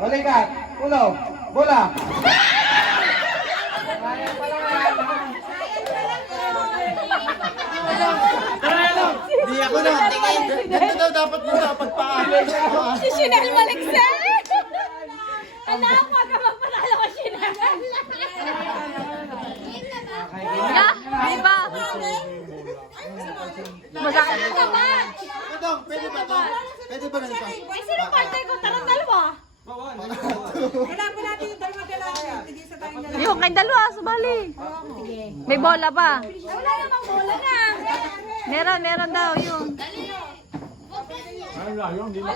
balikat, ulo, bola. Di ako na. Ganito daw dapat mo dapat paano. Si Chanel Malikset! Anak, wag ka magpanalo ko, Chanel! Nga, di ba? Masakit ka ba? Ito, pwede ba ito? Pwede ba na ito? Ay, sino partner ko? Tarang dalawa. Kailangan natin yung dalawa. Tigil sa tayong dalawa. Yung kay dalawa, subali. May bola pa. Wala namang bola na. Meron daw yung. Hindi ba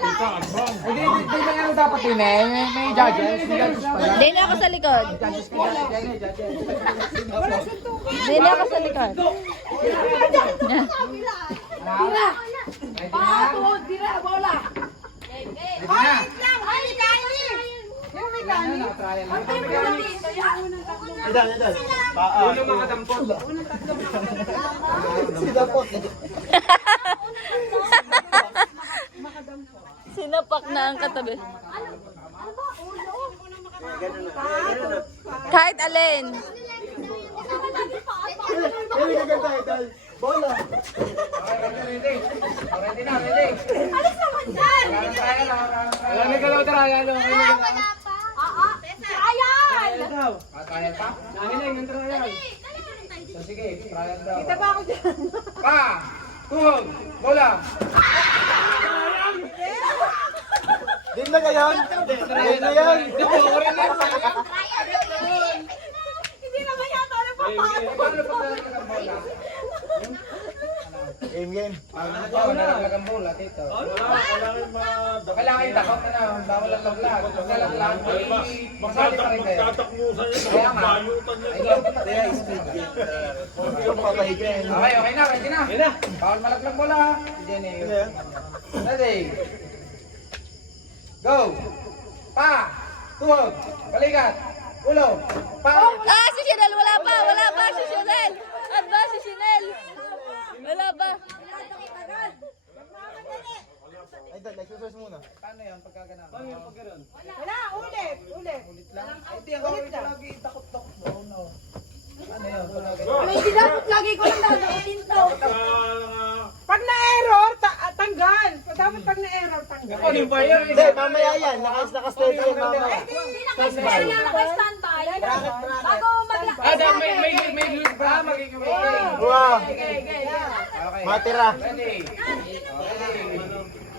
yan dapat yun eh? May judges. May judges pala. Dili ako sa likod. Dili ako sa likod. Dira, bola. Ready na? Ay, Kani! Yung may Kani. Pantay mo na dito. Yung unang tatlong. Ito. Ulo mga dampot. Sidapot. Sinapak na ang katabi. Kahit alin. Hindi ka ganda ito. Bola. Ready? Ready na, ready. Alis naman dyan! Alam mo galaw trial. Trial! Trial pa? Nahiling yung trial. So sige, trial daw. Kita ba ako dyan? Pa! Tuhog! Bola! Din na ngayon. Din na yan. Hindi naman yata Paano pag nalaglag ang bola? Game. Paano nalaglag ang bola, tito? Kailangan yung takot na bawal ang laglag. Pag nalaglag, masali pa rin kayo. Kaya nga, ay okay na, ready na. Bawal malaglag bola. Diyan eh. Ready? Go! Pa! Tuhog! Balikat! Ulo! Pa! Ah, si Chanel! Wala pa si Chanel! At ba si Chanel? Wala ba? Ay, dahil, exercise muna. Paano yan pagka ganun? Wala, ulit. Ulit lang? Ay, di ako lagi takot-takot mo. No. Ano yan? Pagka ganun? Wala, hindi dapat lagi ko lang dadaotin to. Pag na-error, tanggal. Dapat pag na-error, tanggal. Ano yung fire? Hindi, mamaya yan. Naka-stay tayo mamaya. Naka-standby. Bago maglakad. May loop ba? Magiging Wow. Okay. Matira. Ready? Ready?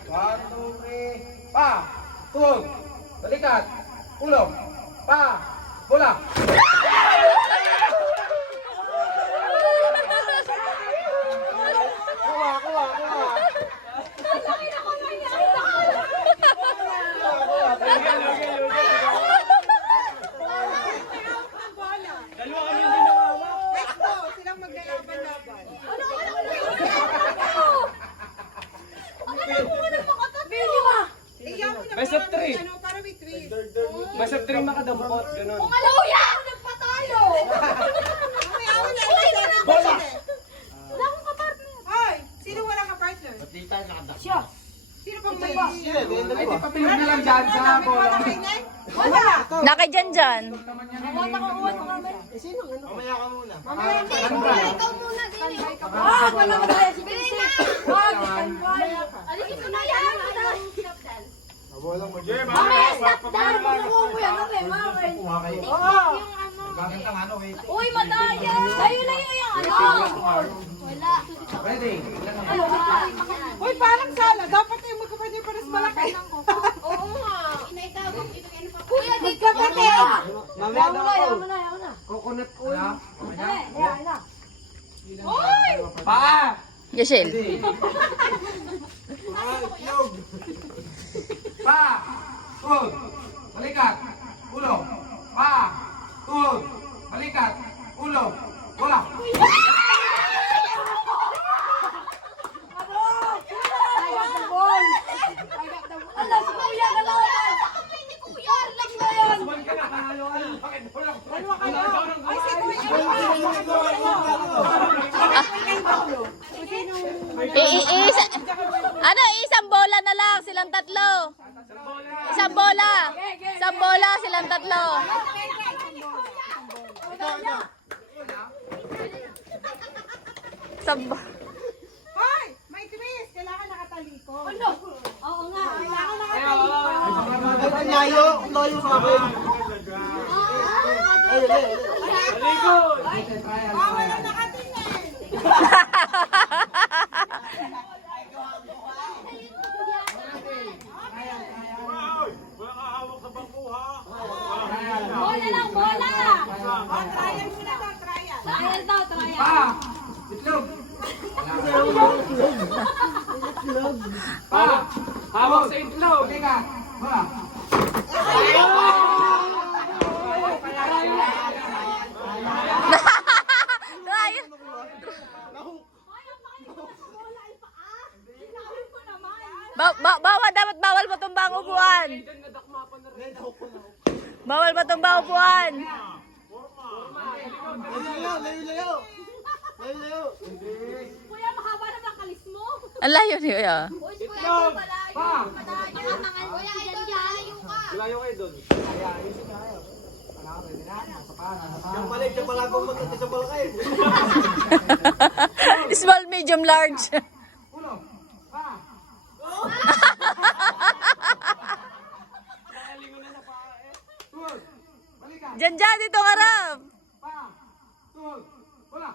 1, 2, 3. Pa! Tuhog! Balikat! Ulo! Pa! Bola! Kuha. Next silang maglalaban-laban. Iyaw mo na Best of three. para may twist. Best of 3 makadampot. Ganun. Kuya! Nagpatalo! Bola! Wala akong kapartner. Hoy, sino wala ka partner? Siya. Sino pang may Sino? Din Ay, di dalawa. pa pilog na lang dyan sa bola. Wala. Naka dyan. Mamaya ka muna. Ikaw muna, Dili. Wag! Wala mo tayo si Pinsi. Wag! Alisin ko na yan. Bola mo dyan. Mamaya, stop down. Kuya, mamaya. Bakit ang ano, wait. Uy, madaya. Layo yung ano. Wala. Ready? Hoy, parang sala. Dapat yung magkapatid para sa malaki. Oo nga. Kuya, di ka pa Mamaya daw ako. na. Coconut oil. Uy! Pa! Yashel. Ready? Pa! Tuhog! Balikat! Ulo! Pa! Tuhog! Balikat! Ulo! Bola! Ala, si Kuya ka lang. Hindi Kuya. Relax na yan. Ay, si Kuya. Isang bola na lang. Silang tatlo. Isang bola. Isang bola, silang tatlo. Isang Hoy! May twist! Kailangan nakataliko. Ano? Oo nga. Kailangan nakataliko. Ang layo sa akin. Bawal ang nakatingin. Bola lang, bola! Trial muna daw, trial. Trial daw, trial. Itlog. Hawak sa itlog. Teka. Pa. Trial. Dapat bawal matumbang upuan. Bawal matumbang upuan. Layo. Kuya, mahaba na ang kalis mo. Ang layo niya. Uy, kuya, malayo. Kuya, ito malayo ka. Siyang pala kung magkakita pala kayo. Small, medium, large. Uno. Pa. Tuhod. Balik ka. Diyan, dito harap. Pa. Tuhod. Wala.